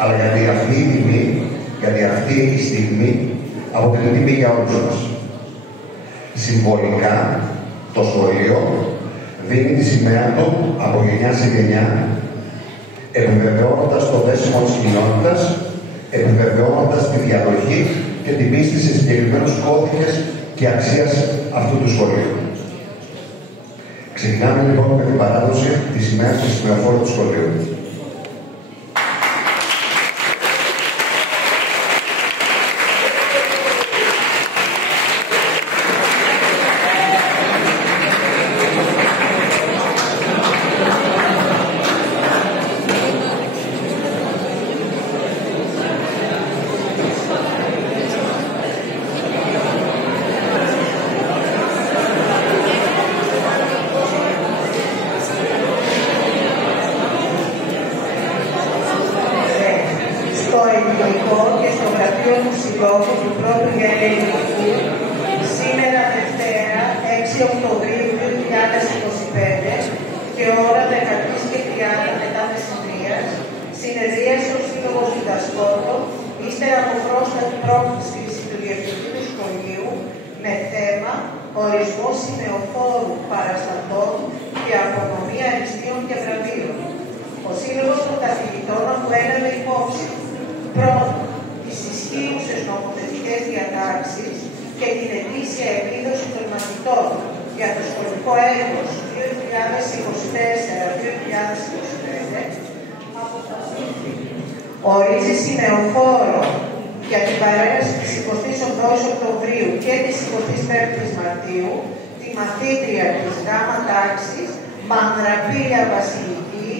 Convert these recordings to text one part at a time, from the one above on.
αλλά γιατί αυτή η στιγμή αποτελεί τιμή για όλους μας. Συμβολικά, το σχολείο δίνει τη σημαία του από γενιά σε γενιά, επιβεβαιώνοντας το δέσιμο της κοινότητας, επιβεβαιώνοντας τη διαδοχή και την πίστη σε συγκεκριμένους κώδικες και αξίες αυτού του σχολείου. Ξεκινάμε λοιπόν με την παράδοση της σημαίας της σημεοφόρου του σχολείου. Σήμερα Δευτέρα 6 Οκτωβρίου 2025 και ώρα 13:30 μετά μεσημβρίας συνεδρίασε ο Σύλλογος Διδασκόντων ύστερα από πρόσφατη πρόσκληση του Διευθυντή του Σχολείου με θέμα ορισμός σημεοφόρου παραστατών και απονομή αριστείων και βραβείων. Ο Σύλλογος των Καθηγητών έλαβε υπόψη πρώτον τις ισχύουσες νομοθετικές διατάξεις και την ετήσια επίδοση των μαθητών για το σχολικό έτος 2024-2025, ορίζει σημεοφόρο για την παρέλαση της 28ης Οκτωβρίου και της 25ης Μαρτίου τη μαθήτρια της ΓΑΜΑ τάξης Μανδραπίλια Βασιλική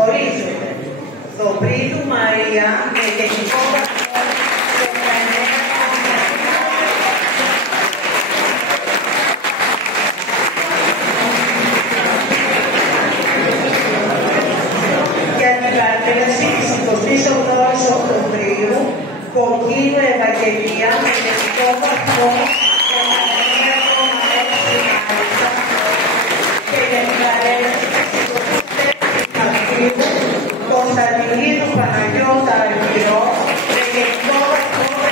ορίζονται Δομπρίδου Μαρία με γενικό βαθμό 19. Για την παρέλαση της 28ης Οκτωβρίου Κοκκίνου Ευαγγελία με γενικό βαθμό 19,6 και για την παρέλαση Κωνσταντινίδου Παναγιώτα Αργυρό με γενικό βαθμό 19.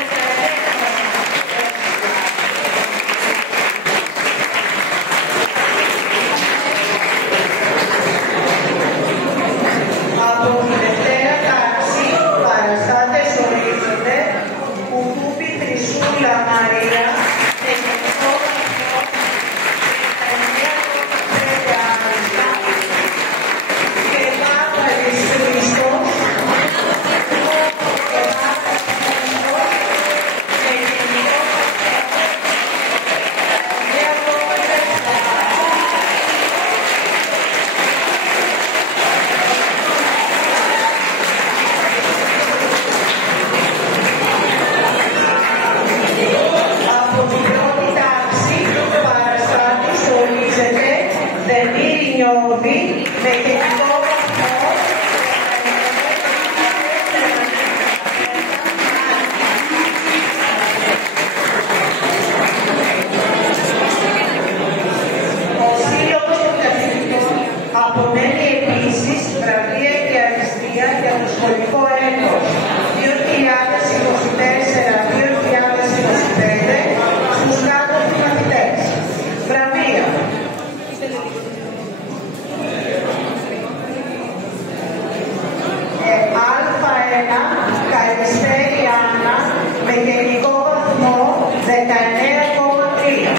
Από τη Δευτέρα τάξη παραστάτες ορίζονται Κουτούπη Τρισούλα Μαρία με γενικό βαθμό 19,5 και Πάπαλης Χρήστος από την πρώτη τάξη παραστάτης ορίζεται Δεμήρη Νιώδη με γενικό βαθμό 19. Ο Σύλλογος των Καθηγητών απομένει επίσης βραβεία και αριστεία για το σχολικό έτος 2024-2025 στους κάτω μαθητές.